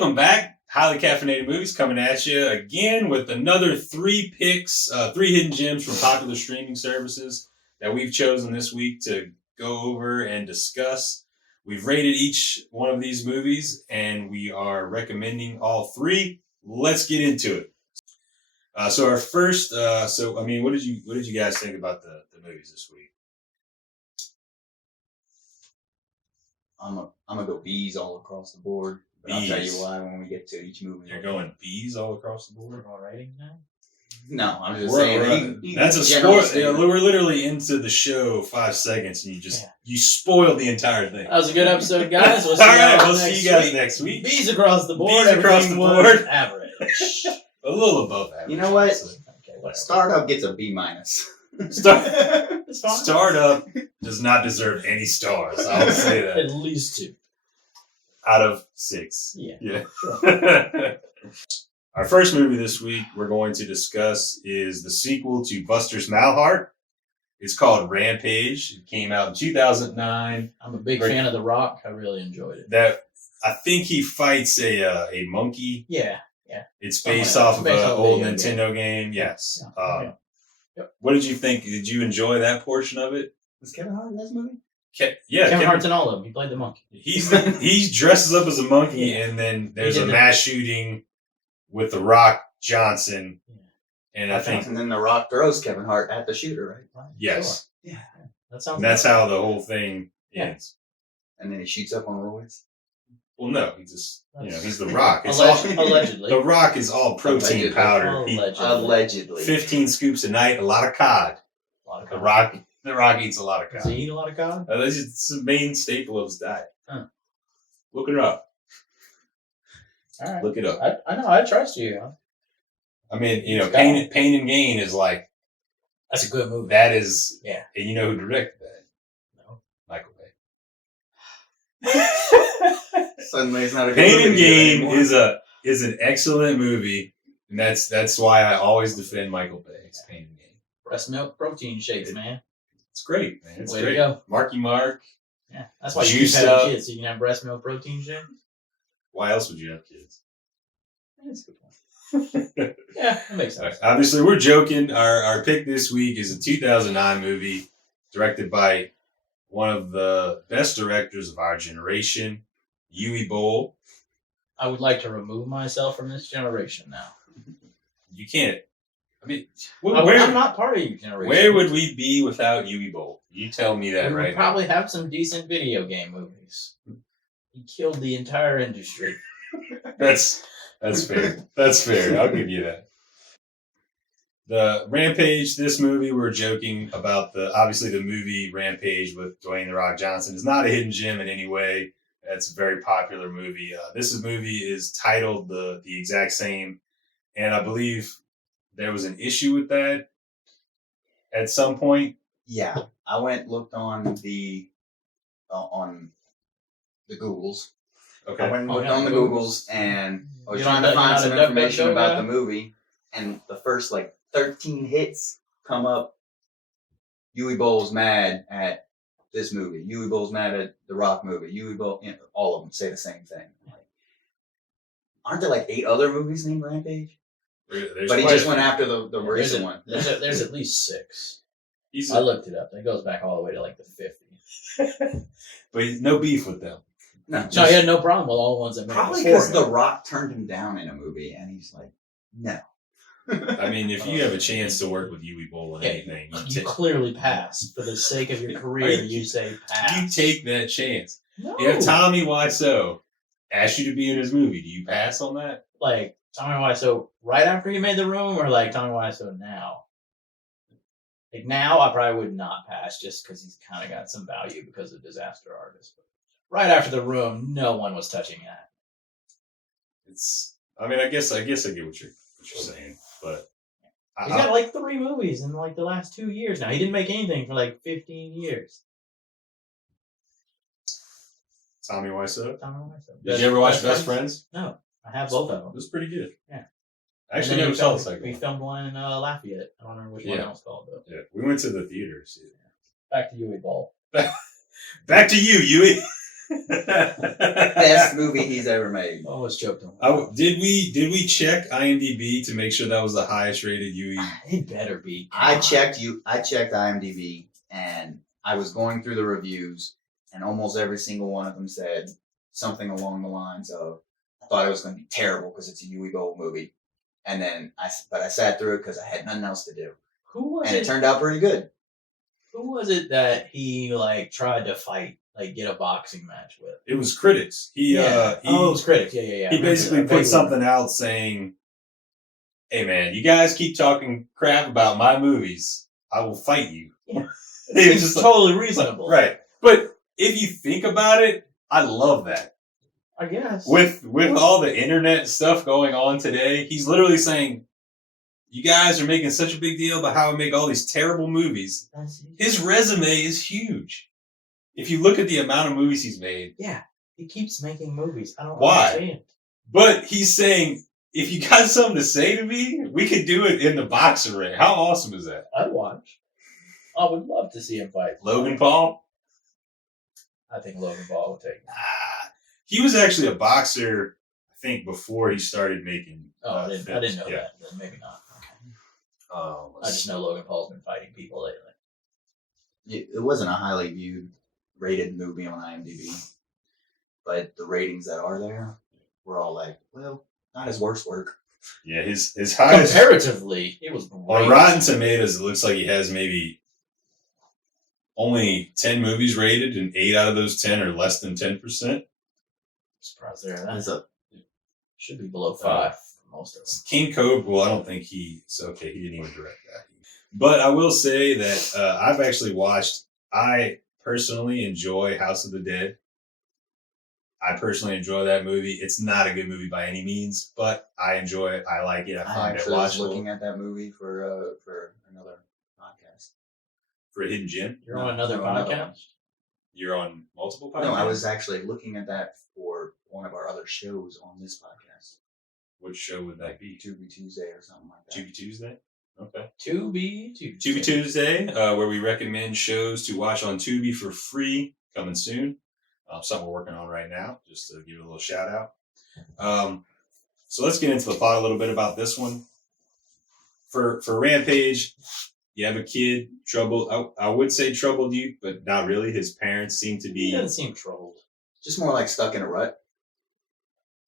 Welcome back. Highly Caffeinated Movies coming at you again with another 3 picks, 3 hidden gems from popular streaming services that we've chosen this week to go over and discuss. We've rated each one of these movies and we are recommending all 3. Let's get into it. So our first, what did you guys think about the movies this week? I'm gonna go B's all across the board. But I'll tell you why when we get to each movie. You're going B's all across the board? All ratings now? No, I'm just saying. That's a spoil. We're literally into the show 5 seconds, and you spoiled the entire thing. That was a good episode, guys. All right, we'll see you guys next week. B's across the board. B's across the board. Average. A little above average. You know what? Okay, Startup gets a B minus. Startup does not deserve any stars. I'll say that. At least 2. Out of 6. Yeah. Sure. Our first movie this week we're going to discuss is the sequel to Buster's Malheart. It's called Rampage. It came out in 2009. I'm a big fan of The Rock. I really enjoyed it. That I think he fights a monkey. Yeah. It's based off of an old Nintendo game. Yes. Yeah. Yep. What did you think? Did you enjoy that portion of it? Was Kevin Hart in this movie? Kevin Hart's in all of them. He played the monkey. He dresses up as a monkey, and then there's a mass shooting with The Rock Johnson, and and then The Rock throws Kevin Hart at the shooter, right? Yes. Sure. Yeah. That's how the whole thing ends. And then he shoots up on roids. Well, no, he's The Rock. Allegedly. The Rock is all protein powder. Allegedly. 15 scoops a night, a lot of cod. The Rock eats a lot of cod. Does he eat a lot of cod? It's the main staple of his diet. Huh. Look it up. All right. Look it up. I know. I trust you. I mean, Pain and Gain is like... That's a good movie. That is... Yeah. And you know who directed that? No. Michael Bay. Suddenly it's not a good Pain and movie Gain anymore. is an excellent movie, and that's why I always defend Michael Bay. It's Pain and Gain. Breast milk protein shakes, man. It's great, man. It's Way great. to go. Marky Mark. Yeah, that's why you keep Juiced having up. kids, so you can have breast milk protein shakes. Why else would you have kids? That's a good point. Yeah, that makes sense. Obviously, we're joking. Our pick this week is a 2009 movie directed by one of the best directors of our generation, Uwe Boll. I would like to remove myself from this generation now. You can't. I mean, I'm not part of your generation. Where would we be without Uwe Boll? You tell me that right now. We would probably have some decent video game movies. He killed the entire industry. That's fair. That's fair. I'll give you that. The Rampage, this movie, we're joking about obviously the movie Rampage with Dwayne "The Rock" Johnson is not a hidden gem in any way. It's a very popular movie. This movie is titled the exact same, and I believe there was an issue with that at some point. Yeah, I looked on the Googles. Okay. I went and looked on the Googles, and I was trying to find some information about the movie, and the first 13 hits come up. Uwe Boll's mad at this movie. Uwe Boll's mad at the Rock movie. Uwe Boll, all of them say the same thing. Aren't there 8 other movies named Rampage? But he just went after the recent one. There's at least 6. I looked it up. It goes back all the way to the 50s. But he's no beef with them. No, he had no problem with all the ones that made probably before because The Rock turned him down in a movie, and he's like, no. I mean, if you have a chance to work with Uwe Boll in anything, you clearly pass. For the sake of your career, you say pass. You take that chance. No. If Tommy Wiseau asked you to be in his movie, do you pass on that? Tommy Wiseau right after he made The Room, or Tommy Wiseau now? Now, I probably would not pass just because he's kind of got some value because of Disaster Artist. But right after The Room, no one was touching that. I guess I get what you're saying, but he's got 3 movies in the last 2 years now. He didn't make anything for 15 years. Tommy Wiseau. Did you ever watch Best Friends? No, I have both of them. It was pretty good. Yeah. I actually never saw the second We one. filmed one in Lafayette. I don't remember which one that was called, though. Yeah, we went to the theater to see it. Back to Uwe Boll. Back to you, Uwe. Best movie he's ever made. Almost choked him. Did we check IMDb to make sure that was the highest rated UE? It better be. I checked IMDb, and I was going through the reviews, and almost every single one of them said something along the lines of, "I thought it was going to be terrible because it's a Yui Bowl movie," and then I sat through it because I had nothing else to do, and it turned out pretty good. Who was it that he tried to fight, get a boxing match with? It was critics. It was critics. Yeah. He basically put something out saying, "Hey man, you guys keep talking crap about my movies, I will fight you." Yeah. It's just totally reasonable, right? But if you think about it, I love that. I guess with all the internet stuff going on today, he's literally saying, "You guys are making such a big deal about how I make all these terrible movies." His resume is huge. If you look at the amount of movies he's made. Yeah, he keeps making movies. I don't understand. But he's saying, if you got something to say to me, we could do it in the boxing ring. How awesome is that? I'd watch. I would love to see him fight. Logan Paul? I think Logan Paul would take him. He was actually a boxer, I think, before he started making. I didn't know that. Then maybe not. I just know Logan Paul's been fighting people lately. It wasn't a highly rated movie on IMDb, but the ratings that are there were all like, well, not his worst work. Yeah, his highest. Comparatively, it was great. On Rotten Tomatoes, it looks like he has maybe only 10 movies rated, and 8 out of those 10 are less than 10%. Surprised there. Should be below 5 for most of them. King Cobra, well, I don't think he didn't even direct that. But I will say that I've actually watched, I personally enjoy House of the Dead. I personally enjoy that movie. It's not a good movie by any means, but I enjoy it. I like it. I find it watchable. I was looking at that movie for another podcast. For a hidden gem? You're on another podcast? You're on multiple podcasts? No, I was actually looking at that for one of our other shows on this podcast. Which show would that be? To Be Tuesday or something like that. To Be Tuesday? Okay. Tubi Tuesday, where we recommend shows to watch on Tubi for free, coming soon. Something we're working on right now, just to give it a little shout out. So let's get into the plot a little bit about this one. For Rampage, you have a kid, troubled. I would say troubled youth, but not really. His parents seem to be. He doesn't seem troubled. Just more like stuck in a rut.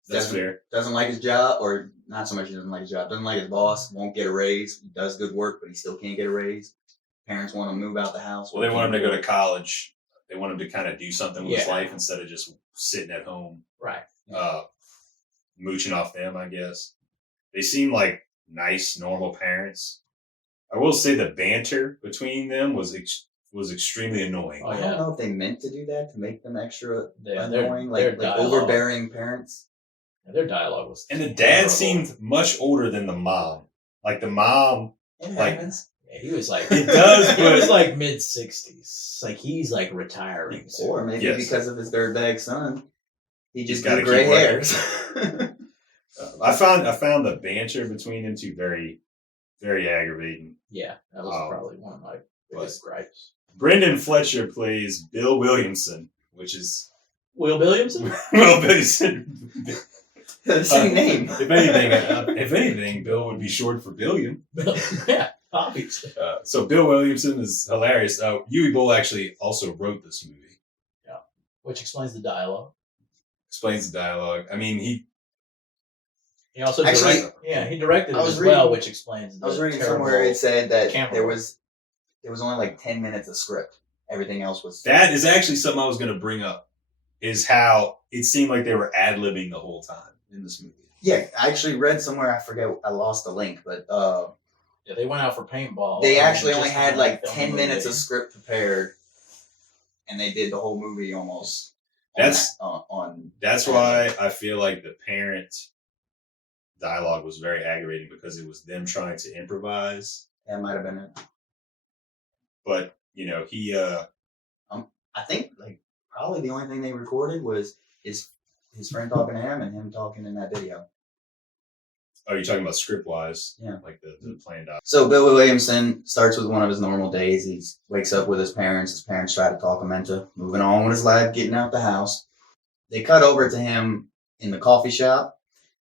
That's fair. Doesn't like his job, or not so much he doesn't like his job. Doesn't like his boss. Won't get a raise. He does good work, but he still can't get a raise. Parents want him to move out the house. Well, they want him to go to college. They want him to kind of do something with his life instead of just sitting at home. Right. Mooching off them, I guess. They seem like nice, normal parents. I will say the banter between them was extremely annoying. I don't know if they meant to do that to make them extra annoying, like overbearing parents. Yeah, their dialogue was. And the dad seemed much older than the mom. Like the mom, he was like it does, but he was like mid-60s. Like he's like retiring. Or maybe because of his dirtbag son, he just got gray hairs. I found the banter between them two very, very aggravating. Yeah, that was probably one of my biggest gripes. Brendan Fletcher plays Bill Williamson, which is Will Williamson. Will Williamson. The same name. If anything, Bill would be short for Billiam. Yeah, obviously. So Bill Williamson is hilarious. Yui Bowl actually also wrote this movie. Yeah, which explains the dialogue. I mean, he also directed. Yeah, he directed it as well, which explains. I was reading somewhere it said that there was only like 10 minutes of script. Everything else was. That is actually something I was going to bring up. Is how it seemed like they were ad-libbing the whole time in this movie. Yeah, I actually read somewhere, I forget, I lost the link, but yeah, they went out for paintball. They actually only had like 10 minutes of script prepared, and they did the whole movie almost. That's why I feel like the parent dialogue was very aggravating, because it was them trying to improvise. That might have been it. But he. I think probably the only thing they recorded was his friend talking to him and him talking in that video. Oh, you're talking about script-wise? Yeah. Like the planned out. So Bill Williamson starts with one of his normal days. He wakes up with his parents. His parents try to talk him into moving on with his life, getting out the house. they cut over to him in the coffee shop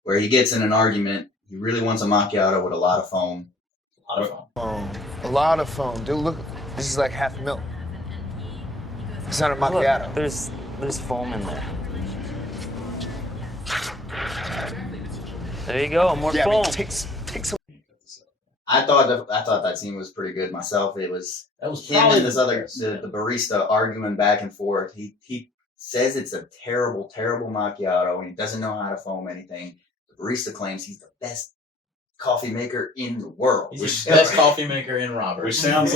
where he gets in an argument. He really wants a macchiato with a lot of foam. A lot of foam. A lot of foam. Dude, look, this is like half milk. It's not a macchiato. Look, there's foam in there. There you go, more foam. Take some. I thought that scene was pretty good myself. That was him and this other the barista arguing back and forth. He says it's a terrible, terrible macchiato and he doesn't know how to foam anything. The barista claims he's the best coffee maker in the world. He's the best coffee maker in Robert. Which sounds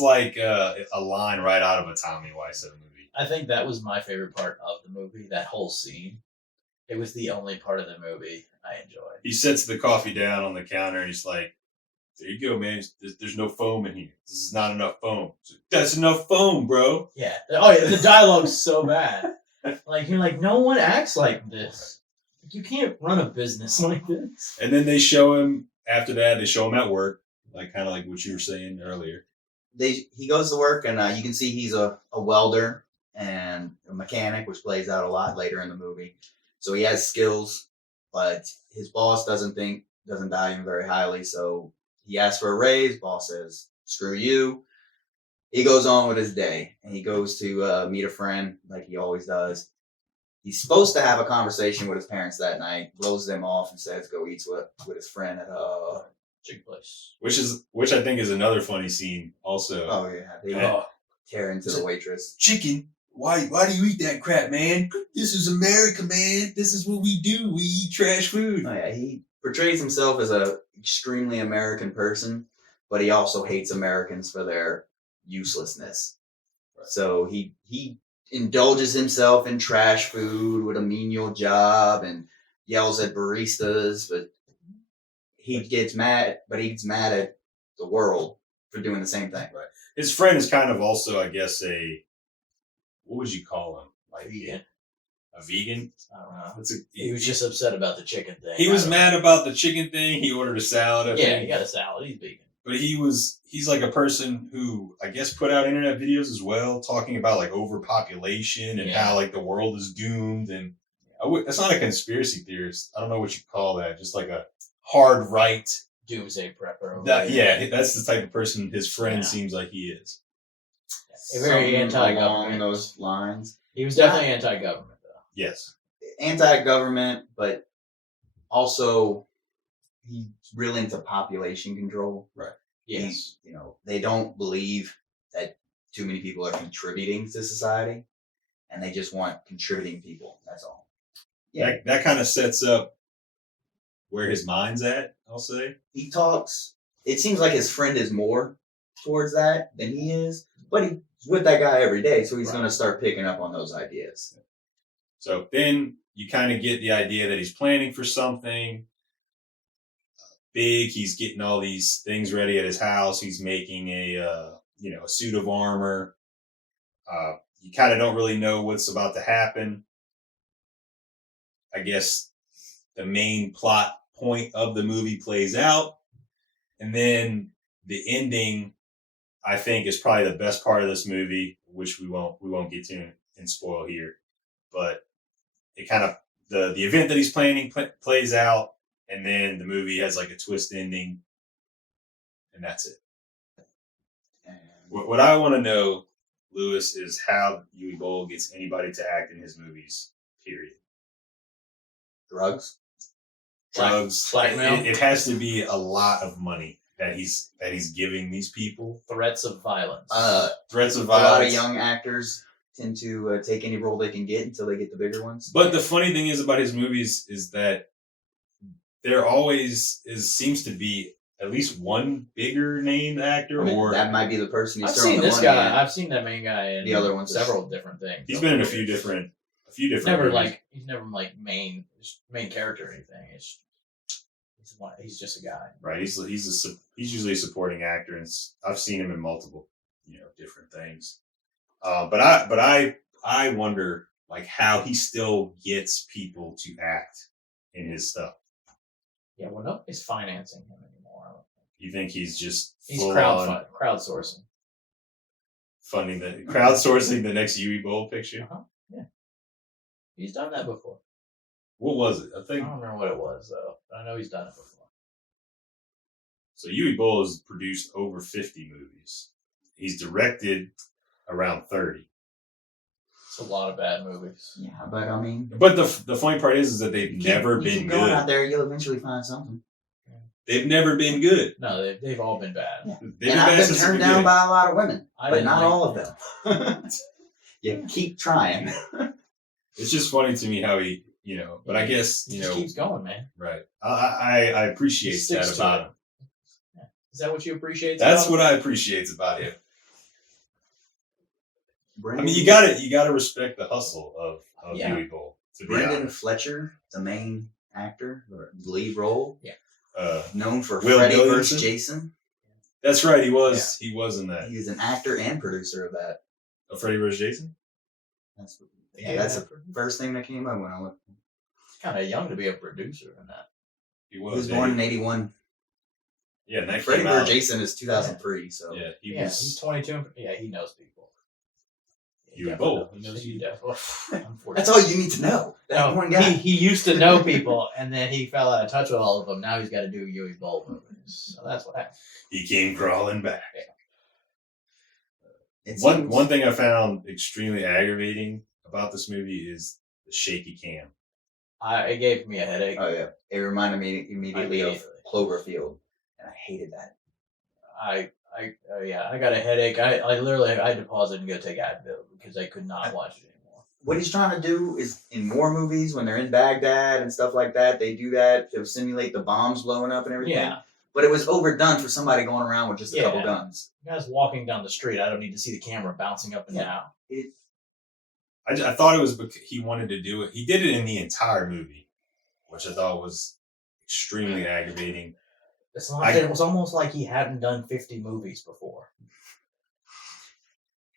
like a line right out of a Tommy Wiseau movie. I think that was my favorite part of the movie. That whole scene. It was the only part of the movie I enjoyed. He sets the coffee down on the counter and he's like, "There you go, man. There's no foam in here. This is not enough foam." That's enough foam, bro. Yeah. Oh yeah. The dialogue's so bad. Like you're like, no one acts like this. You can't run a business like this. And then they show him after that. They show him at work, like kind of like what you were saying earlier. He goes to work and you can see he's a welder and a mechanic, which plays out a lot later in the movie. So he has skills, but his boss doesn't value him very highly. So he asks for a raise. Boss says, "Screw you." He goes on with his day and he goes to meet a friend like he always does. He's supposed to have a conversation with his parents that night, blows them off and says go eat with his friend at a chicken place. Which I think is another funny scene also. Oh yeah. They tear into the waitress. Chicken. Why do you eat that crap, man? This is America, man. This is what we do. We eat trash food. Oh yeah, he portrays himself as a extremely American person, but he also hates Americans for their uselessness. Right. So he indulges himself in trash food with a menial job and yells at baristas, but he gets mad at the world for doing the same thing. Right. His friend is kind of also, I guess, what would you call him? Like vegan. A vegan? I don't know. He was just upset about the chicken thing. He was mad about the chicken thing. He ordered a salad. I think. He got a salad. He's vegan. But he's like a person who I guess put out internet videos as well, talking about like overpopulation and how like the world is doomed. And that's not a conspiracy theorist. I don't know what you call that. Just like a hard right doomsday prepper. That's the type of person his friend seems like he is. Very anti-government. Along those lines. He was definitely anti-government, though. Yes. Anti-government, but also he's real into population control. Right. Yes. They don't believe that too many people are contributing to society, and they just want contributing people. That's all. Yeah. That kind of sets up where his mind's at, I'll say. He talks. It seems like his friend is more towards that than he is, but he's with that guy every day, so he's going to start picking up on those ideas. So then you kind of get the idea that he's planning for something big. He's getting all these things ready at his house. He's making a suit of armor. You kind of don't really know what's about to happen. I guess the main plot point of the movie plays out, and then the ending, I think, is probably the best part of this movie, which we won't get to and spoil here. But it kind of the event that he's planning plays out, and then the movie has like a twist ending, and that's it. What I want to know, Lewis, is how Uwe Boll gets anybody to act in his movies. Period. Drugs. Blackmail. It has to be a lot of money that he's giving these people. Threats of violence. Threats of violence. A lot of violence. young actors tend to take any role they can get until they get the bigger ones. But the funny thing is about his movies is that there always seems to be at least one bigger named actor, or that might be the person he's I've throwing seen the this money guy. at. I've seen that main guy in the other ones several different things. He's been in a few different. Never movies. he's never main character or anything. He's just a guy. Right. He's usually a supporting actor, and I've seen him in multiple different things. But I wonder like how he still gets people to act in his stuff. Yeah, well, nobody's financing him anymore. You think he's crowdsourcing, crowdsourcing the next Uwe Boll picture? Uh-huh. He's done that before. What was it? I I think don't remember what it was though. But I know he's done it before. so. Yui Boll has produced over 50 movies. He's directed around 30. It's a lot of bad movies. Yeah, but I mean, But the funny part is that they've never you been keep going out good. there, you'll eventually find something. They've never been good. No, they've all been bad. Yeah. They've And I've bad been since the turned down beginning. by a lot of women, I but didn't not like all of them. You keep trying. It's just funny to me how he, but I guess, He just keeps going, man. right. I appreciate He sticks that to about it. him. Is that what you appreciate? That's about what him? I appreciate about him. I Brendan, mean, you gotta respect the hustle of Yeah. Yui Boll. To be Brendan honest. Fletcher, the main actor, the lead role, known for Will Freddy Williamson? vs. Jason. That's right. He was in that. He's an actor and producer of that. Freddy vs. Jason. That's Yeah. that's the first thing that came up when I looked. Kind of young to be a producer in that. He He was. was born in '81. Yeah, and that Freddy came out. vs. Jason is 2003. So Yeah, he Yeah, was. he's 22. Yeah, he knows people. He Yui definitely Boll. knows- He knows you definitely. that's all you need to know. That No, one guy. he used to know people, and then he fell out of touch with all of them. Now he's got to do Yui Boll movies. So that's what happened. He came crawling back. It One seems- one thing I found extremely aggravating about this movie is the shaky cam. It gave me a headache. Oh yeah, it reminded me immediately of Immediately. Cloverfield, and I hated that. I got a headache. I literally I had to pause it and go take Advil because I could not watch it anymore. What he's trying to do is in more movies when they're in Baghdad and stuff like that, they do that to simulate the bombs blowing up and everything. Yeah, But it was overdone for somebody going around with just a couple Yeah. guns. guys walking down the street. I don't need to see the camera bouncing up and Yeah. down. I thought it was because he wanted to do it. He did it in the entire movie, which I thought was extremely aggravating. It's not, it was almost like he hadn't done 50 movies before.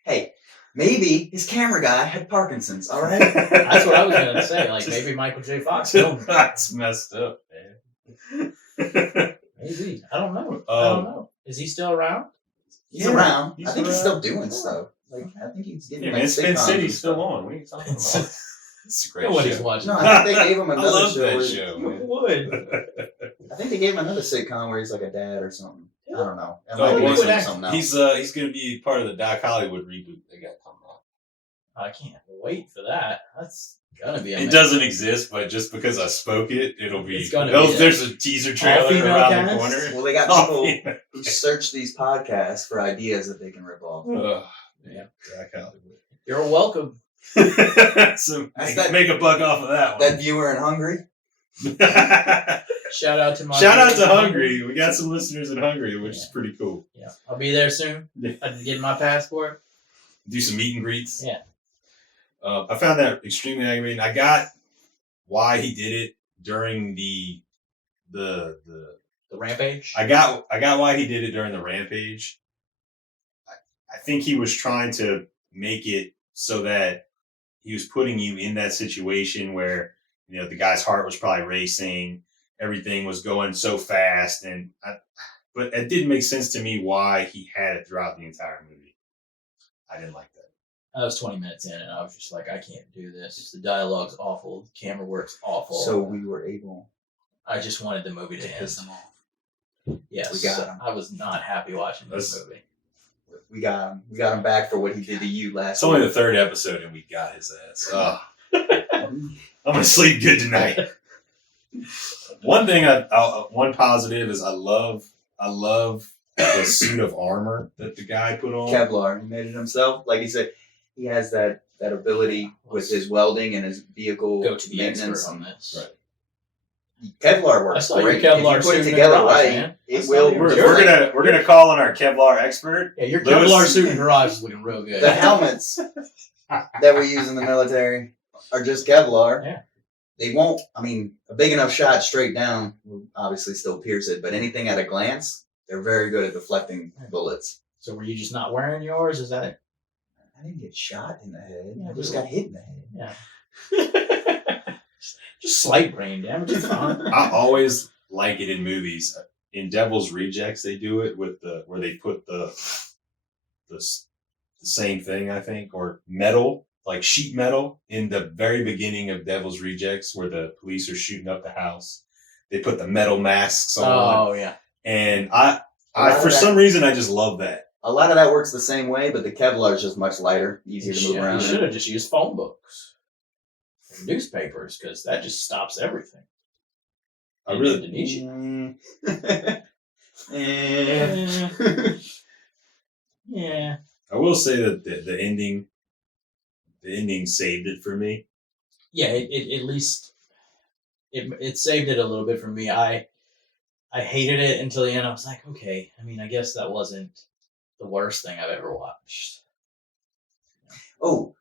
Hey, maybe his camera guy had Parkinson's. All right. That's what I was gonna say. Like maybe Michael J. Fox filmed. That's messed up, man. Maybe I don't know. I don't know. Is he still around? He's around. he's I think he's still around. doing stuff. Like I think he's getting Yeah, like man, Spin sitcoms City's and still stuff. on. What are you talking about? It's a great Know what he's show. watching. No, I think they gave him I another love show. that where- show, man. Would. I think they gave him another sitcom where he's like a dad or something. I don't know. It Oh, might be he would something act. else. He's going to be part of the Doc Hollywood reboot they got coming out. I can't wait for that. That's gonna be It amazing. doesn't exist, but just because I spoke it, it'll be. It's gonna be there's a teaser trailer all-female around the cast? corner. Well, they got Oh, people who search these podcasts for ideas that they can rip off. Ugh, Yeah. Doc Hollywood. You're welcome. So That's make, that- make a buck off of that That viewer in Hungary. one. Shout out to my Shout out to Hungary. We got some listeners in Hungary, which is pretty cool. Yeah, I'll be there soon. I can get my passport. Do some meet and greets. Yeah. I found that extremely aggravating. I got why he did it during the The Rampage. I got why he did it during the Rampage. I think he was trying to make it so that he was putting you in that situation where, the guy's heart was probably racing, everything was going so fast, but it didn't make sense to me why he had it throughout the entire movie. I didn't like that. I was 20 minutes in, and I was just like, I can't do this. The dialogue's awful. The camera work's awful. So we were able I just wanted the movie to to piss end. them off. Yes, We got him. I was not happy watching this That's- movie. We got him. We got him back for what he did to you last It's only week. the third episode and we got his ass. I'm gonna sleep good tonight. One thing, one positive is I love the suit of armor that the guy put on. Kevlar. He made it himself. Like he said, he has that ability with his welding and his vehicle Go to the maintenance. expert on this. Right. Kevlar I works saw your great. Kevlar if you put suit it in the together garage, right, man. I it saw will. your- We're gonna call on our Kevlar expert. Yeah, your Lewis. Kevlar suit in the garage is looking real good. The helmets that we use in the military are just Kevlar. Yeah. They won't. I mean, a big enough shot straight down will obviously still pierce it, but anything at a glance, they're very good at deflecting bullets. So were you just not wearing yours? Is that it? I didn't get shot in the head. Yeah, I just got hit in the head. Yeah. Just slight brain damage. It's fine. I always like it in movies. In Devil's Rejects, they do it with where they put the same thing, I think, or metal, like sheet metal in the very beginning of Devil's Rejects, where the police are shooting up the house. They put the metal masks on. Oh yeah. And I for some reason I just love that. A lot of that works the same way, but the Kevlar is just much lighter, easier to move around. You should have just used phone books, and newspapers, because that just stops everything. I really Indonesia. Yeah. I will say that the ending saved it for me. Yeah, it at least it saved it a little bit for me. I hated it until the end. I was like, okay, I mean, I guess that wasn't the worst thing I've ever watched. Oh,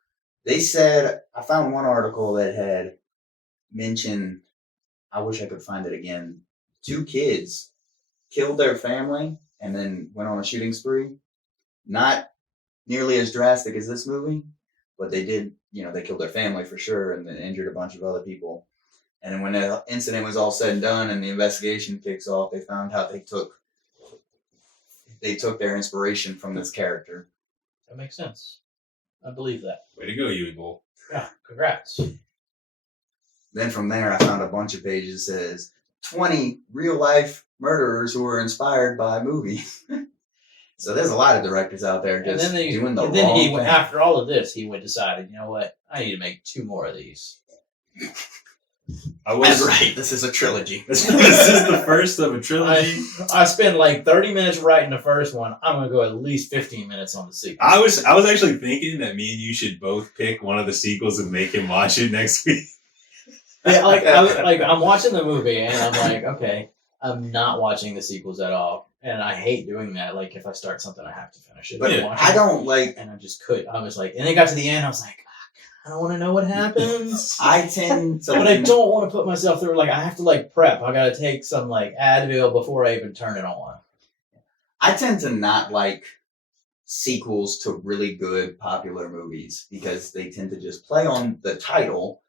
they said, I found one article that had mentioned, I wish I could find it again, 2 kids killed their family and then went on a shooting spree. Not nearly as drastic as this movie, but they did, they killed their family for sure and then injured a bunch of other people. And then when the incident was all said and done and the investigation kicks off, they found out they took their inspiration from this character. That makes sense. I believe that. Way to go, Yui Bowl. Yeah, congrats. Then from there, I found a bunch of pages that says 20 real life murderers who were inspired by movies. So there's a lot of directors out there just doing the wrong thing. After all of this, he decided, you know what? I need to make 2 more of these. That's right. This is a trilogy. This is the first of a trilogy. I spent like 30 minutes writing the first one. I'm gonna go at least 15 minutes on the sequel. I was actually thinking that me and you should both pick one of the sequels and make him watch it next week. Yeah, I'm watching the movie and I'm like, okay, I'm not watching the sequels at all, and I hate doing that. Like if I start something, I have to finish it. But I don't like, and I just couldn't. I was like, and then got to the end, I was like, I don't want to know what happens. I tend to, but I don't want to put myself through. Like I have to prep. I got to take some Advil before I even turn it on. I tend to not like sequels to really good popular movies because they tend to just play on the title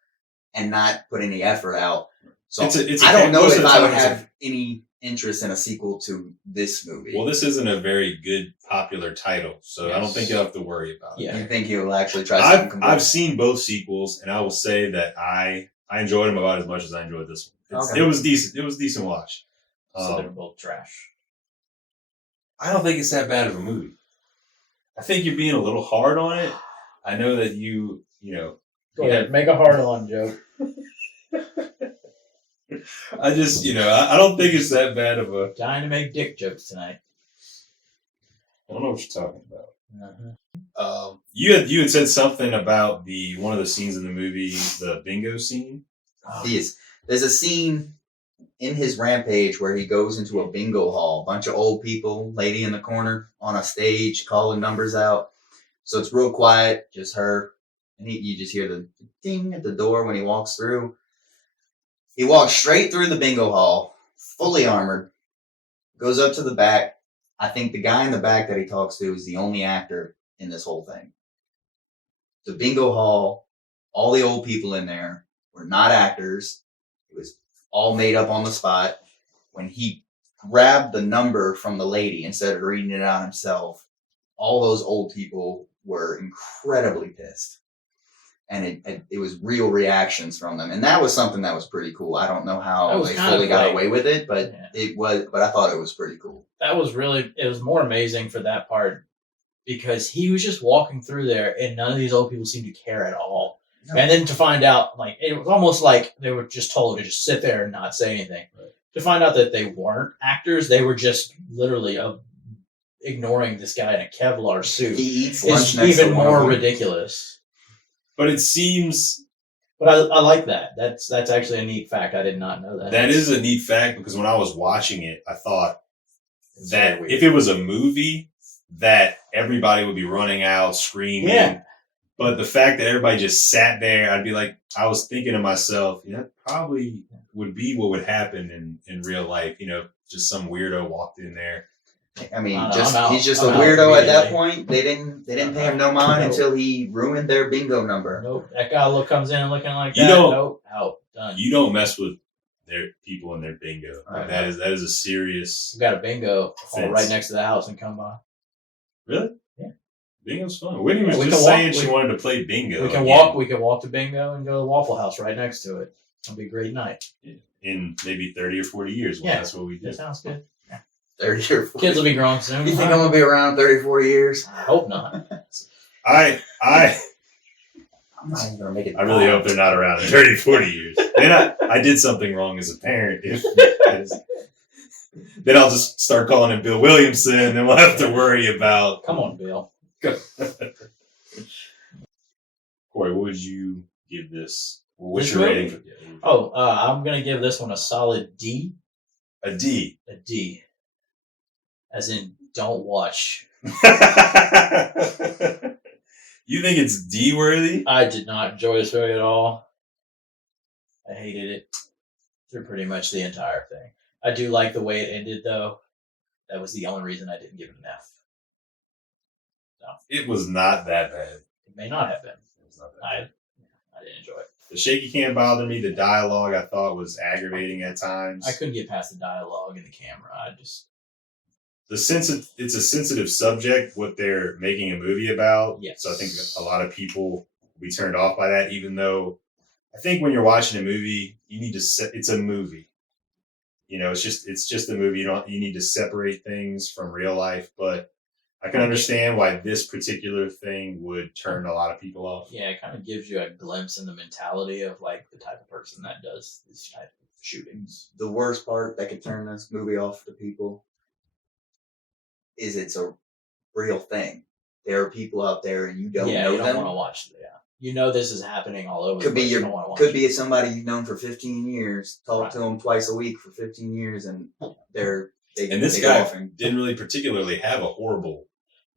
and not put any effort out. So I don't know if I would have any interest in a sequel to this movie. Well, this isn't a very good popular title, so yes. I don't think you'll have to worry about it. Yeah. You think you'll actually try something? I've seen both sequels, and I will say that I enjoyed them about as much as I enjoyed this one. It was decent. It was a decent watch. So they're both trash. I don't think it's that bad of a movie. I think you're being a little hard on it. I know that you Go ahead, make a hard on joke. I just, I don't think it's that bad of a... Trying to make dick jokes tonight. I don't know what you're talking about. Uh-huh. You had said something about one of the scenes in the movie, the bingo scene. Yes. There's a scene in his Rampage where he goes into a bingo hall. Bunch of old people, lady in the corner on a stage calling numbers out. So it's real quiet, just her. And you just hear the ding at the door when he walks through. He walks straight through the bingo hall, fully armored, goes up to the back. I think the guy in the back that he talks to is the only actor in this whole thing. The bingo hall, all the old people in there were not actors. It was all made up on the spot. When he grabbed the number from the lady instead of reading it out himself, all those old people were incredibly pissed. And it was real reactions from them. And that was something that was pretty cool. I don't know how they fully got away with it, but but I thought it was pretty cool. It was more amazing for that part because he was just walking through there and none of these old people seemed to care at all. No. And then to find out, it was almost like they were just told to just sit there and not say anything. Right. To find out that they weren't actors, they were just literally ignoring this guy in a Kevlar suit. He eats lunch next even more ridiculous. But it seems... But I like that. That's actually a neat fact. I did not know that. That is a neat fact because when I was watching it, I thought that if it was a movie, that everybody would be running out, screaming. Yeah. But the fact that everybody just sat there, I was thinking to myself, that probably would be what would happen in real life. Just some weirdo walked in there. I mean, he's just a weirdo at that point. They didn't pay him no mind until he ruined their bingo number. Nope. That guy comes in looking like that. Nope. Out. Done. You don't mess with their people in their bingo. Right. That is a serious. We got a bingo right next to the house and come by. Really? Yeah. Bingo's fun. Whitney was We just can walk- saying she wanted to play bingo. We can again walk to bingo and go to the Waffle House right next to it. It'll be a great night. in maybe 30 or 40 years. Well, Yeah. that's what we do. That sounds good. 30 or 40. Kids will be grown soon. You think I'm gonna be around 30, 40 years? I hope not. I I'm not even gonna make it. really hope they're not around in 30, 40 years. Then I did something wrong as a parent. Then I'll just start calling him Bill Williamson, and then we'll have to worry about. Come on, Bill. Corey, what would you give this? What's This your movie? rating for Oh, I'm gonna give this one a solid D. a D? A D. As in, don't watch. You think it's D worthy? I did not enjoy this movie at all. I hated it through pretty much the entire thing. I do like the way it ended, though. That was the only reason I didn't give it an F. It was not that bad. It may not have been. It was not that bad. I didn't enjoy it. The shaky cam bothered me. The dialogue I thought was aggravating at times. I couldn't get past the dialogue and the camera. It's a sensitive subject, what they're making a movie about. Yes. So I think a lot of people will be turned off by that, even though I think when you're watching a movie, you need to it's a movie. It's just a movie. You need to separate things from real life, but I can understand why this particular thing would turn a lot of people off. Yeah, it kind of gives you a glimpse in the mentality of like the type of person that does this type of shootings. The worst part that could turn this movie off to people is it's a real thing. There are people out there and you don't know you don't them. want to watch. Yeah, you know this is happening all over. Could the be place. You don't want to watch could it. be somebody you've known for 15 years. Talk Right. to them twice a week for 15 years, and And they this go guy off and didn't really particularly have a horrible.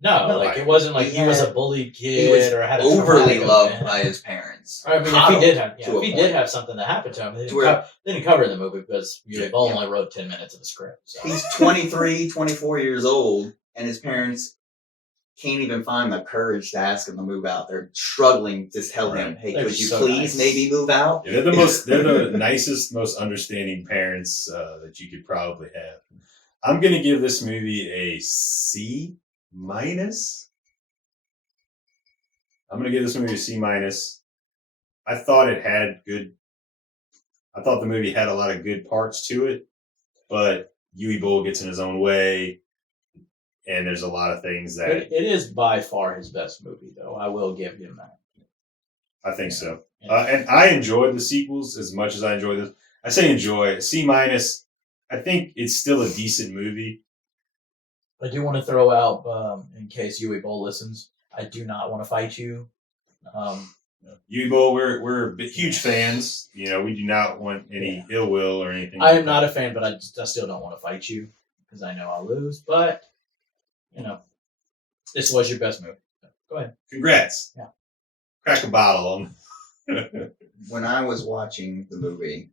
No, like it wasn't like he was a bullied he was kid or had a overly traumatic loved event. by his parents. I mean, if Coddled he did have, to a if he point. did have something that happened to him, they To where- didn't cover it in the movie because Yeah. Bull only wrote 10 minutes of the script. So. He's 23, 24 years old, and his parents can't even find the courage to ask him to move out. They're struggling to tell him, "Hey, They're could you so please nice. maybe move out?" Yeah, they're the nicest, most understanding parents that you could probably have. I'm gonna give this movie a C minus. I'm gonna give this movie a C minus. I thought the movie had a lot of good parts to it, but Yui Bull gets in his own way, and there's a lot of things that It is by far his best movie, though. I will give him that. I think so. Yeah. And I enjoyed the sequels as much as I enjoyed this. I say enjoy. C minus. I think it's still a decent movie. I do want to throw out, in case Yui Bull listens, I do not want to fight you. Yui Bull, we're huge fans. We do not want any ill will or anything. I am not a fan, but I still don't want to fight you because I know I'll lose. But, this was your best movie. Go ahead. Congrats. Yeah. Crack a bottle on. When I was watching the movie,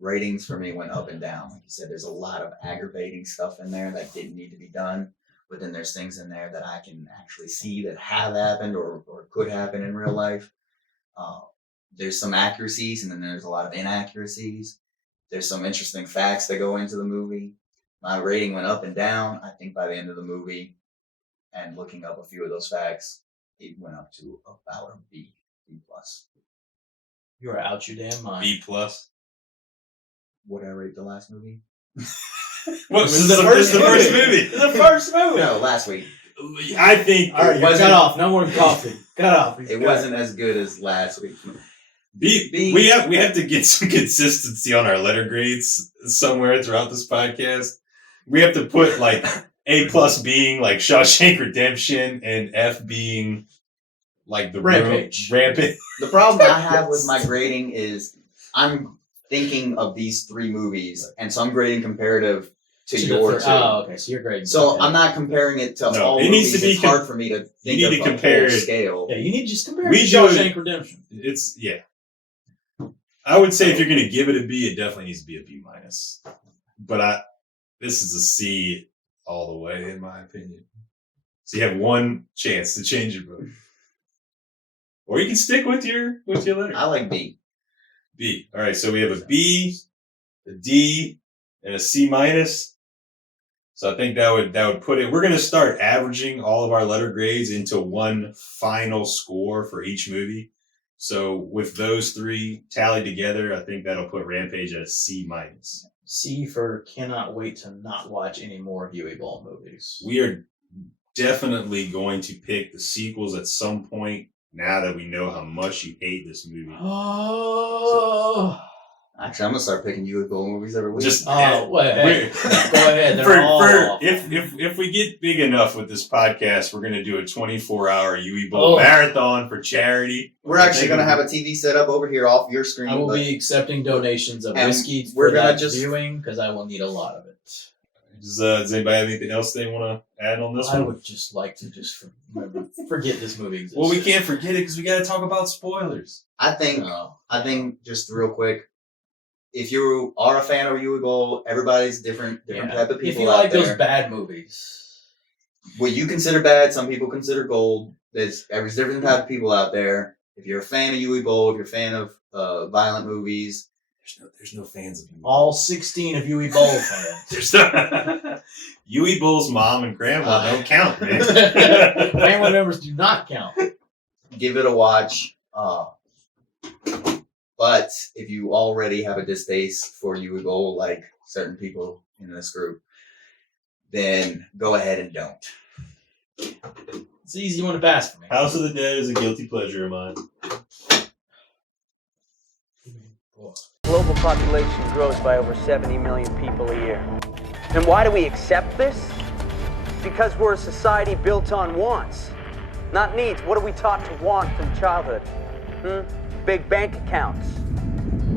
ratings for me went up and down. Like you said, there's a lot of aggravating stuff in there that didn't need to be done. But then there's things in there that I can actually see that have happened or could happen in real life. There's some accuracies, and then there's a lot of inaccuracies. There's some interesting facts that go into the movie. My rating went up and down. I think by the end of the movie, and looking up a few of those facts, it went up to about a B plus. You are out your damn mind. B plus. What I rate the last movie? What? This is the first movie. movie. The first movie. No, last week. I think All right, you wasn't- cut off. No more coffee. Cut off. It wasn't as good as last week. B. We have to get some consistency on our letter grades somewhere throughout this podcast. We have to put like A plus being like Shawshank Redemption and F being like the Rampage. Rampage. The problem I have with my grading is I'm thinking of these three movies, and so I'm grading comparative to your two. Oh, okay. So you're grading. So okay. I'm not comparing it to No, all it needs movies. to be It's hard for me to think need of to a compare whole it. scale. Yeah, you need to just compare We it to do it- Shawshank Redemption. It's yeah. I would say if you're gonna give it a B, it definitely needs to be a B minus. But this is a C all the way in my opinion. So you have one chance to change your vote, or you can stick with your letter. I like B. B. All right. So we have a B, a D, and a C minus. So I think that would put it. We're going to start averaging all of our letter grades into one final score for each movie. So with those three tallied together, I think that'll put Rampage at a C-. C for cannot wait to not watch any more Huey Ball movies. We are definitely going to pick the sequels at some point now that we know how much you hate this movie. Oh. Actually, I'm gonna start picking Huey Ball movies every week. Just Wait, go ahead. If we get big enough with this podcast, we're gonna do a 24-hour Huey Bowl marathon for charity. We're actually gonna have a TV set up over here off your screen. I will be accepting donations of whiskey we're for gonna that just viewing because I will need a lot of it. Does anybody have anything else they want to add on this one? I would just like to forget this movie exists. Well, we can't forget it because we got to talk about spoilers. I think just real quick, if you are a fan of Huey Ball, everybody's different type of people. If you out like there. those bad movies, What you consider bad, some people consider gold. There's different type of people out there. If you're a fan of Huey Ball, if you're a fan of violent movies, there's no fans of Huey. all 16 of Huey Ball fans. There's no Huey Ball's mom and grandma don't count, man. Family members do not count. give it a watch. But if you already have a distaste for Huey Ball, like certain people in this group, then go ahead and don't. It's an easy one to pass for me. House of the Dead is a guilty pleasure of mine. Global population grows by over 70 million people a year. And why do we accept this? Because we're a society built on wants, not needs. What are we taught to want from childhood? Big bank accounts,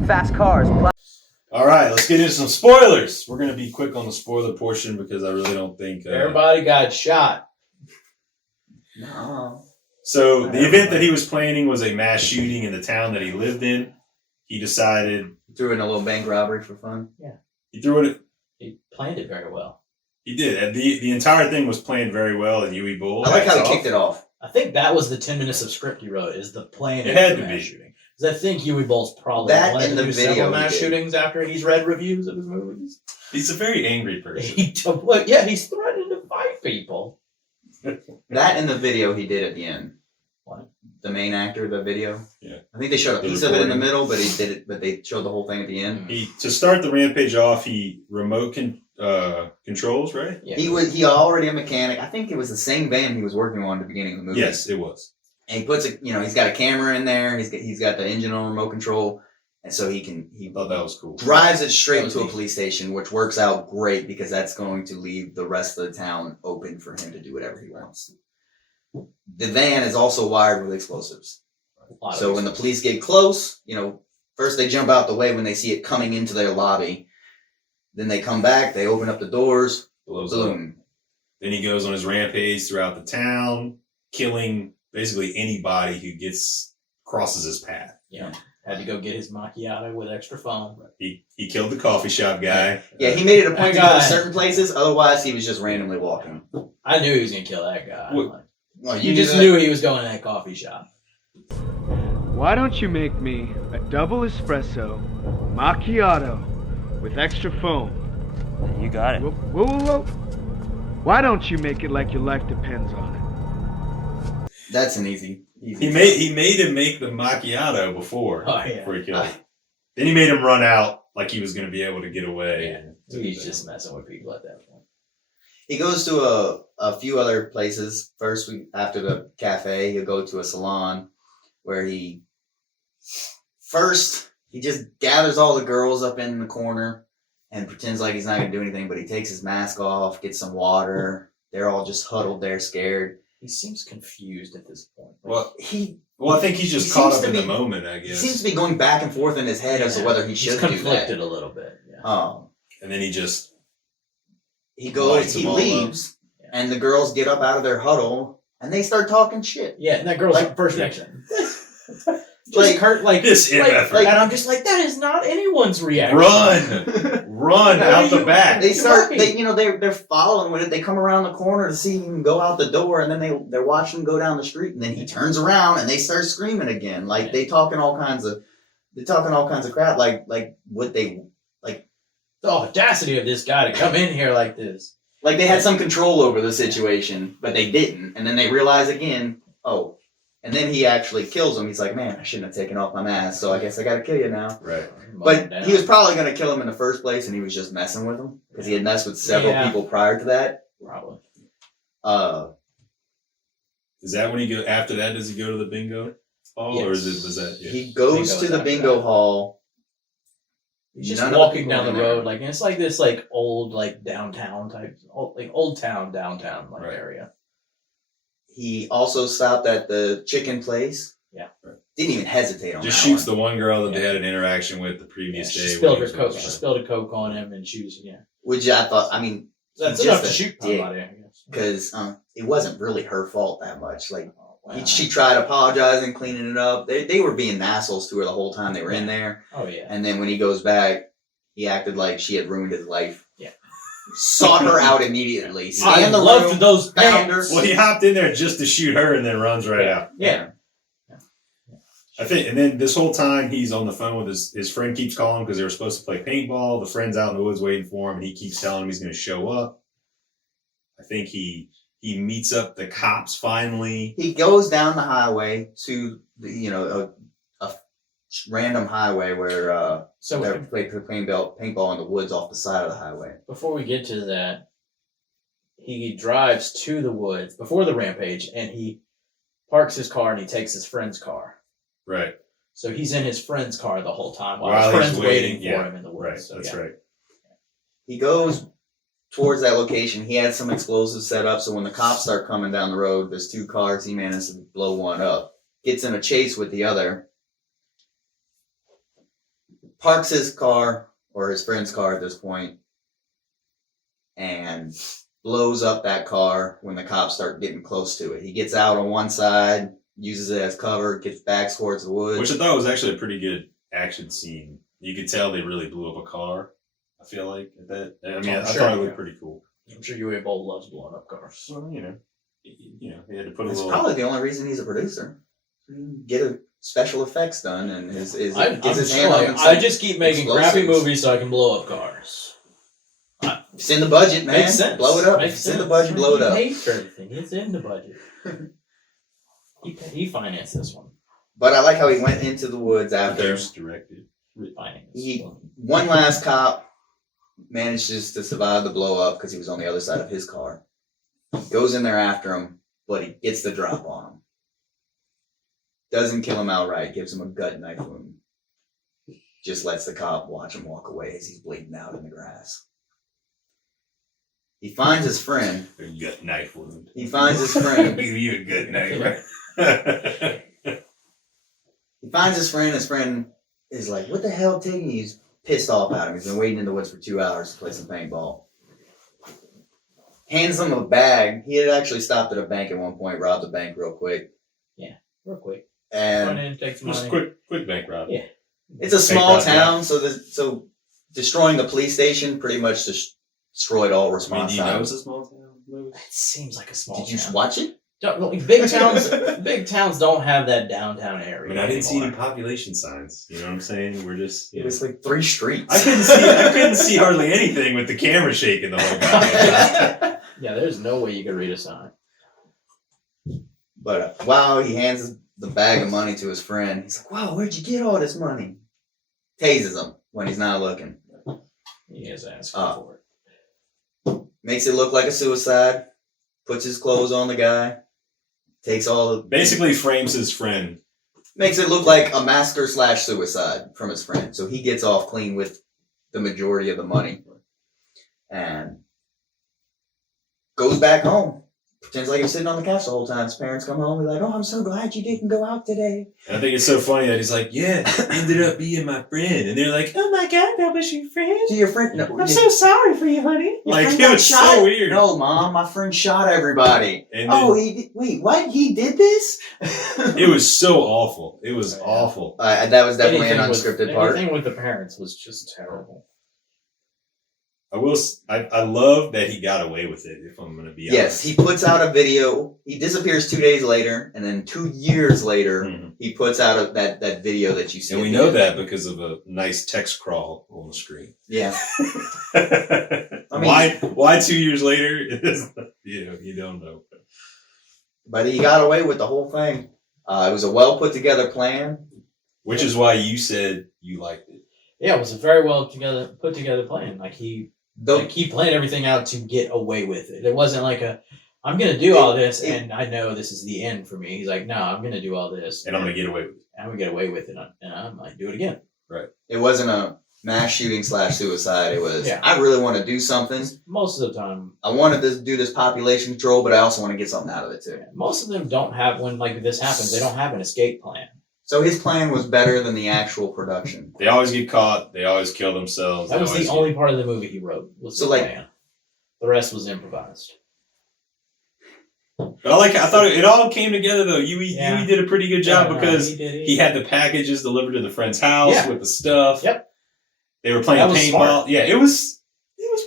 fast cars. All right, let's get into some spoilers. We're going to be quick on the spoiler portion because I really don't think... Everybody got shot. No. So the event that he was planning was a mass shooting in the town that he lived in. He decided... Threw in a little bank robbery for fun. Yeah. He threw it... He planned it very well. He did. And the entire thing was planned very well, and Huey Ball... I like how he kicked it off. I think that was the 10 minutes of script he wrote, is the plan It had of the to mass be. shooting. Because I think Huey Ball's probably That wanted in to the do video several he mass did. shootings after he's read reviews of his movies. He's a very angry person. He's threatening to fight people. That in the video he did at the end. What? The main actor of the video. Yeah. I think they showed a The piece of it in the recording. middle, but they showed the whole thing at the end. To start the Rampage off, he remote controls, right? Yeah. He already a mechanic. I think it was the same van he was working on at the beginning of the movie. Yes, it was. And he puts he's got a camera in there. He's got the engine on remote control, and so he Thought that was cool. drives it straight That was to a neat. police station, which works out great because that's going to leave the rest of the town open for him to do whatever he wants. The van is also wired with explosives. So when the police get close, first they jump out the way when they see it coming into their lobby. Then they come back, they open up the doors, Blows up. boom. Then he goes on his rampage throughout the town, killing basically anybody who crosses his path. Yeah. Had to go get his macchiato with extra foam. He killed the coffee shop guy. Yeah, he made it a point to go guy. to certain places. Otherwise, he was just randomly walking. I knew he was going to kill that guy. What? Well, You just knew he was going to that coffee shop. Why don't you make me a double espresso macchiato with extra foam? You got it. Whoa. Why don't you make it like your life depends on it? That's an easy. He made him make the macchiato before he killed him. Then he made him run out like he was going to be able to get away. Yeah. He's just messing with people at that point. He goes to a few other places. First, after the cafe, he'll go to a salon where he just gathers all the girls up in the corner and pretends like he's not going to do anything, but he takes his mask off, gets some water. They're all just huddled there, scared. He seems confused at this point. Well, I think he's just caught up in the moment, I He guess. seems to be going back and forth in his head as to whether he He's should do conflicted that. a little bit. Yeah. And then he just... He Lights he them all leaves, and the girls get up out of their huddle, and they start talking shit. Yeah, and that girl's Like- first reaction. Like, This effort. and I'm just like, that is not anyone's reaction. Run out the back. They start, they're following with it. They come around the corner to see him go out the door, and then they're watching him go down the street, and then he turns around and they start screaming again. Like they're talking all kinds of crap. Like what they like. The audacity of this guy to come in here like this. Like they had some control over the situation, but they didn't. And then they realize again, oh, and then he actually kills him. He's like, man, I shouldn't have taken off my mask, so I guess I got to kill you now. Right. But he was probably going to kill him in the first place, and he was just messing with him because he had messed with several people prior to that. Probably. Is that when he go after that? Does he go to the bingo hall, or is it? Was that? Yeah. He goes to the bingo hall. He's just walking down the road, like, and it's like this, like old, like downtown type, old town downtown like area. He also stopped at the chicken place. Yeah, didn't even hesitate on. Just shoots the one girl that they had an interaction with the previous day. She spilled her coke. She spilled a coke on him, and she was Which I thought, I mean, that's enough to shoot somebody, I guess. Because it wasn't really her fault that much. Like she tried apologizing, cleaning it up. They were being assholes to her the whole time they were in there. Oh yeah. And then when he goes back, he acted like she had ruined his life. Yeah. Sought her out immediately. I loved those founders. Well, he hopped in there just to shoot her and then runs right out. Yeah. I think, and then this whole time he's on the phone with his friend keeps calling because they were supposed to play paintball. The friend's out in the woods waiting for him, and he keeps telling him he's going to show up. I think he meets up the cops finally. He goes down the highway to a random highway where they play paintball in the woods off the side of the highway. Before we get to that, he drives to the woods before the rampage, and he parks his car and he takes his friend's car. Right. So he's in his friend's car the whole time while his friend's waiting for him in the woods. Right. So, That's right. He goes towards that location. He had some explosives set up, so when the cops start coming down the road, there's two cars. He manages to blow one up. Gets in a chase with the other. Parks his car, or his friend's car at this point, and blows up that car when the cops start getting close to it. He gets out on one side, uses it as cover, gets back towards the woods. Which I thought was actually a pretty good action scene. You could tell they really blew up a car, I feel like. I thought it looked pretty cool. I'm sure Uwe Boll loves blowing up cars. Well, he had to put a It's little... probably the only reason he's a producer. Get a special effects done, and I just keep making crappy movies so I can blow up cars. It's in the budget, man. Makes sense. Blow it up. It's in the budget, blow it up. He paid for everything. It's in the budget. He financed this one. But I like how he went into the woods after. Directed. One last cop manages to survive the blow up because he was on the other side of his car. Goes in there after him, but he gets the drop on him. Doesn't kill him outright, gives him a gut knife wound. Just lets the cop watch him walk away as he's bleeding out in the grass. He finds his friend. A gut knife wound. He finds his friend. Give you a gut knife. He finds his friend. His friend is like, what the hell taking you? He's pissed off at him. He's been waiting in the woods for 2 hours to play some paintball. Hands him a bag. He had actually stopped at a bank at one point, robbed the bank real quick. Yeah, real quick. And takes just money. quick bank rob. Yeah. It's a small town, so destroying the police station pretty much destroyed all response Do you know time. it's a small town? It seems like a small town. Did you watch it? Big towns don't have that downtown area. I mean, I didn't see any population signs. You know what I'm saying? We're just... It was like 3 streets. I couldn't see hardly anything with the camera shaking the whole time. Yeah, there's no way you could read a sign. But while he hands the bag of money to his friend, he's like, wow, where'd you get all this money? Tases him when he's not looking. He is asking for it. Makes it look like a suicide. Puts his clothes on the guy. Takes all the... Basically frames his friend. Makes it look like a massacre/suicide from his friend. So he gets off clean with the majority of the money. And goes back home. Pretends like he's sitting on the couch the whole time. His parents come home and be like, oh, I'm so glad you didn't go out today. And I think it's so funny that he's like, yeah, ended up being my friend. And they're like, oh my God, that was your friend? To your friend? No, I'm so sorry for you, honey. Like, it was so weird. No, Mom, my friend shot everybody. And wait, what? He did this? It was so awful. It was awful. That was definitely an unscripted part. Anything with the parents was just terrible. I love that he got away with it, if I'm going to be honest. Yes, he puts out a video. He disappears 2 days later, and then 2 years later, he puts out that video that you see. And we know that because of a nice text crawl on the screen. Yeah. I mean, why 2 years later? You don't know. But he got away with the whole thing. It was a well put together plan. Which is why you said you liked it. Yeah, it was a very well put together plan. Like he planned everything out to get away with it. It wasn't like I'm gonna do all this and I know this is the end for me. He's like, no, I'm gonna do all this and I'm gonna get away with it. I'm gonna get away with it, and I might do it again. Right. It wasn't a mass shooting / suicide. It was, Yeah. I really want to do something. Most of the time, I wanted to do this population control, but I also want to get something out of it too. most of them don't have, when like this happens, they don't have an escape plan. So his plan was better than the actual production. They always get caught. They always kill themselves. That was the only part of the movie he wrote. Was the plan. The rest was improvised. But I thought it all came together though. Yui did a pretty good job because he had the packages delivered to the friend's house with the stuff. Yep. They were playing paintball. Smart. Yeah, it was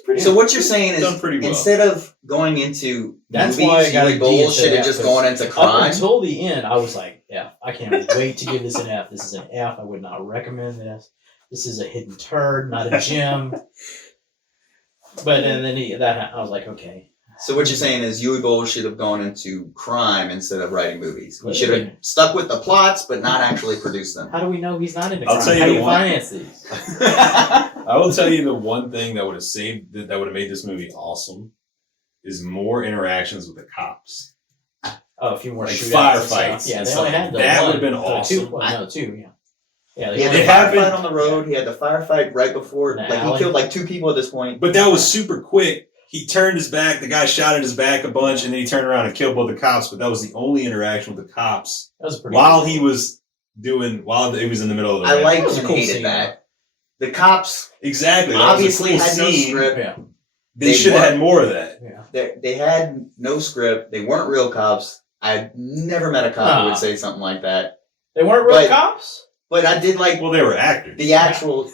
pretty. So what you're saying is, done pretty well. Instead of going into That's movies, why I got a Bull D should have just gone into Up crime. until the end, I was like, F. I can't wait to give this an F. This is an F. I would not recommend this. This is a hidden turd, not a gem. But and then I was like, okay. So what you're saying is Yui Bowl should have gone into crime instead of writing movies. He should have stuck with the plots, but not actually produced them. How do we know he's not into I'll crime? tell you How do the you one- finance these? I will tell you the one thing that would have saved that would have made this movie awesome is more interactions with the cops. Oh, a few more Like shootouts and firefights stuff. Yeah, and they stuff. only had the That one. would have been The awesome. Two, well, no, two, yeah. Yeah, He had only the had firefight been- on the road. He had the firefight right before. In the Like alley. he killed like 2 people at this point. But that was super quick. He turned his back. The guy shot at his back a bunch, and then he turned around and killed both the cops. But that was the only interaction with the cops That was pretty while cool. he was while it was in the middle of the. I rampage. liked That was a and cool hated scene, that. The cops Exactly. That was a obviously cool had no scene. script. Yeah, They should have had more of that. yeah. They had no script. They weren't real cops. I never met a cop who would say something like that. They weren't real But- cops? But I did like Well, they were actors. the actual.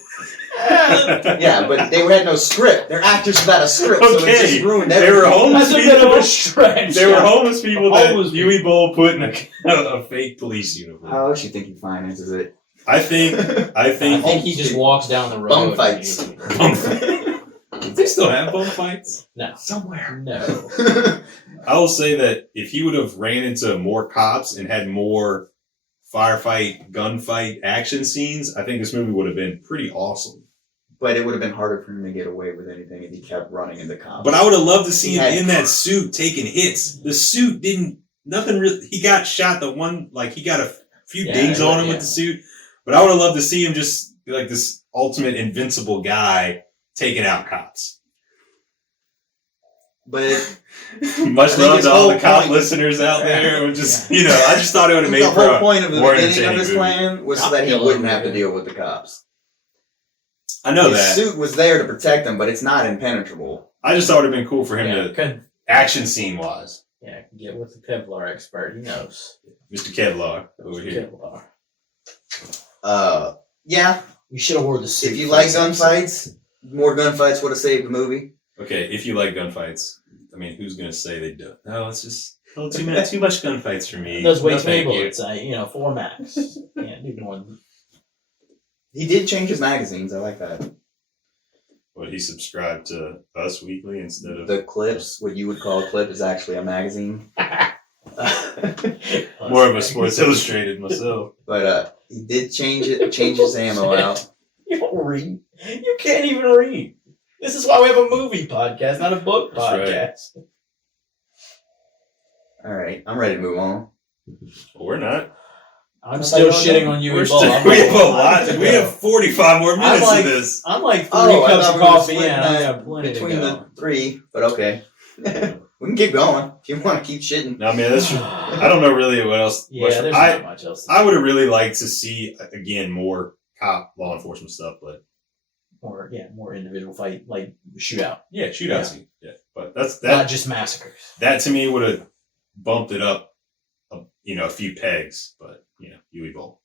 Yeah, but they had no script. They're actors without a script, so it just ruined They everything. were homeless That's a bit of people. a stretch. They were homeless people that Homeless Yui Bowl put in a fake police uniform. How else you think he finances it? I think I think he just walks down the road. Bum fights. They still have bum fights? No. Somewhere. No. I will say that if he would have ran into more cops and had more firefight, gunfight action scenes, I think this movie would have been pretty awesome. But it would have been harder for him to get away with anything if he kept running into cops. But I would have loved to see He him had- in that suit taking hits. The suit nothing really, he got shot he got a few dings on him with the suit. But I would have loved to see him just be like this ultimate invincible guy taking out cops. But Much I think love his to all the whole cop point- listeners out there. Who just, I just thought it would have the made for whole a point of the more beginning of entertaining his movie. plan was so that he Dracula wouldn't have to movie. deal with the cops. I know His that. suit was there to protect him, but it's not impenetrable. I just thought it would have been cool for him Yeah, to, action scene wise. yeah, get with the Kevlar expert. He knows. Mr. Kevlar over here. Kevlar. Yeah, You should have wore the suit. if you like gunfights, more gunfights would have saved the movie. Okay, if you like gunfights, I mean, who's going to say they don't? No, it's just too much gunfights for me. Those way No, too thank many you. bullets. 4 max. Can't do more than. He did change his magazines. I like that. But he subscribed to Us Weekly instead of The clips, what you would call a clip, is actually a magazine. more of a Sports Illustrated myself. But he did change his ammo out. You don't read. You can't even read. This is why we have a movie podcast, not a book That's right. podcast. All right, I'm ready to move on. Well, we're not. I'm still shitting on you. We have a lot. We have 45 more minutes of this. I'm like 3 Oh, I cups thought of we were coffee splitting in. I that have plenty to between go. the 3, but okay. We can keep going if you want to keep shitting. No, I mean, I don't know really what else. Yeah, there's not much else. I would have really liked to see, again, more cop law enforcement stuff, but more individual fight, like shootout. yeah, shootout scene. Yeah, but that's Not that. just massacres. That to me would have bumped it up, a few pegs. But Yui Bowl.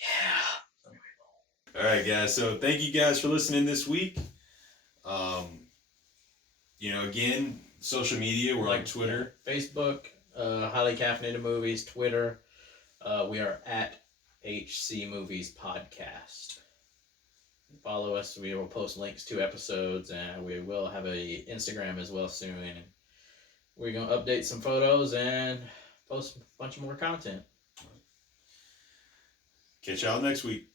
Yeah. All right, guys. So thank you guys for listening this week. Again, social media. We're like Twitter. Facebook, Highly Caffeinated Movies, Twitter. We are at HC Movies Podcast. Follow us. We will post links to episodes, and we will have a Instagram as well soon. And we're gonna update some photos and post a bunch of more content. Catch y'all next week.